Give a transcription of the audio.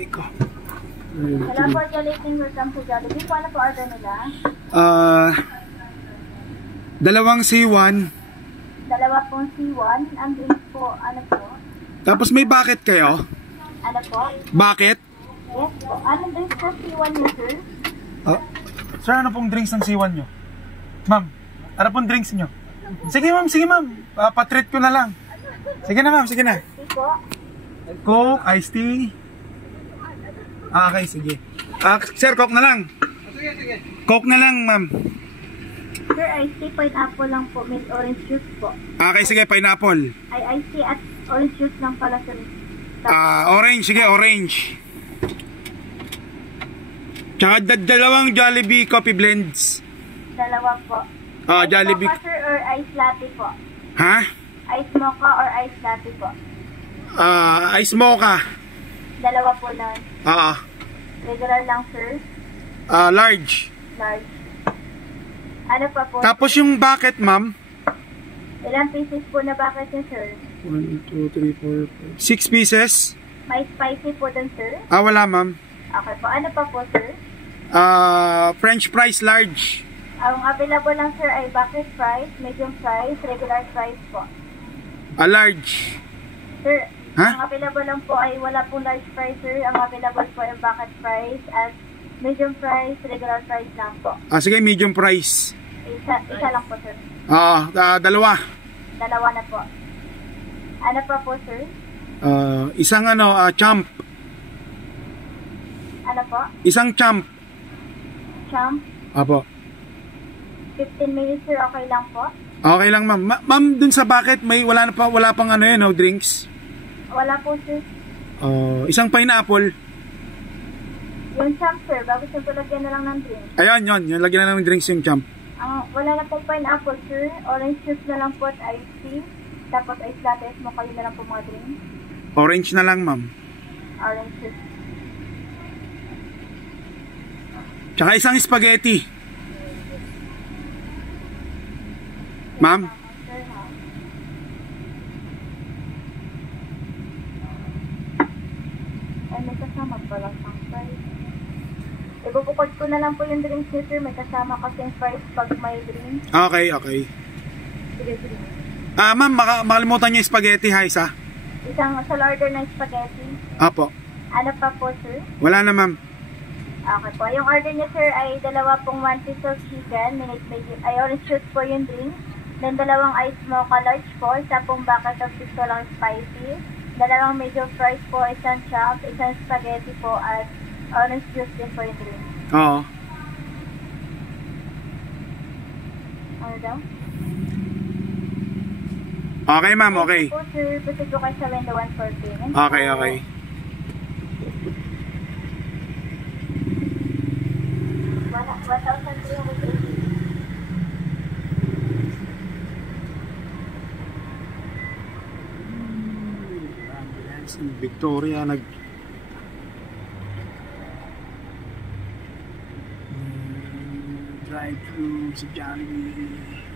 Aray ko. Wala po Jollibee, welcome to Jollibee. Kung ano po order nila? Dalawang C1. Dalawa pong C1. Ang drinks po, ano po? Tapos may bucket kayo? Ano po? Bucket? Yes po. Anong drinks po C1 niyo, sir? Sir, ano pong drinks ng C1 nyo? Ma'am, ano pong drinks nyo? Sige ma'am. Patreat ko na lang. Sige na ma'am, sige na. Sige po. Coke, iced tea. Okay, sige. Sir, Coke na lang. Sige. Coke na lang, ma'am. Sir, iced tea, pineapple lang po. May orange juice po. Okay, sige, pineapple. Ay, iced tea at orange juice lang pala, sir. Orange, sige, orange. Tsaka dalawang Jollibee coffee blends. Dalawa po. Jollibee. Ice mocha, sir, or ice latte po? Ha? Ice mocha or ice latte po? Ice mocha. Dalawa po lang. Regular lang, sir. Large. Large. Ano pa po? Tapos yung bucket, ma'am? Ilang pieces po na bucket niyo, sir? 1, 2, 3, 4, 5. 6 pieces. May spicy po dun, sir? Wala, ma'am. Okay po. Ano pa po, sir? French fries large. Ang available lang, sir, ay bucket fries, medium fries, regular fries po. Large. Sir, Ha? ang available lang po ay wala pong large fries, sir. Ang available po ay bucket fries at medium fries, regular fries lang po. Sige, medium fries. Isa lang po, sir. Dalawa. Dalawa na po. Ano pa po, sir? Isang champ. Ano po? Isang champ. Champ? Apo. 15 minutes, sir. Okay lang po? Okay lang, ma'am. Ma'am, dun sa bucket, wala pang drinks? Wala po, sir. Isang pineapple. Yung champ, sir. Bago sir, lagyan na lang ng drink. Ayun, yun. Yung lagyan na ng drinks yung champ. Wala na pong pineapple, sir. Orange juice na lang po at iced tea. Tapos ice latte, mo kayo na lang po mga drink. Orange na lang, ma'am. Orange juice. Tsaka isang spaghetti. Ma'am? Sir, ha? Ay, may kasama pala sang fries. Ibubukod ko na lang po yung drinks niyo, sir. May kasama kasing fries pag may drinks. Okay. Sige, sige. Ma'am, makalimutan niyo yung spaghetti, ha, isa? Isang order ng spaghetti. Apo. Ano pa po, sir? Wala na, ma'am. Okay po. Yung order niya, sir, ay dalawa pong 1 piece of chicken. Ay orange juice po yung drink. Then, dalawang ice mocha large po. Isa pong bucket of pisto lang spicy. Dalawang medium fries po. Isang chop. Isang spaghetti po. At orange juice din po yung drink. Oo. Ano daw? Okay, ma'am. Okay. Po, sir. Buti po kayo sa window 1 for payment. Okay. Victoria drive through sa Jollibee.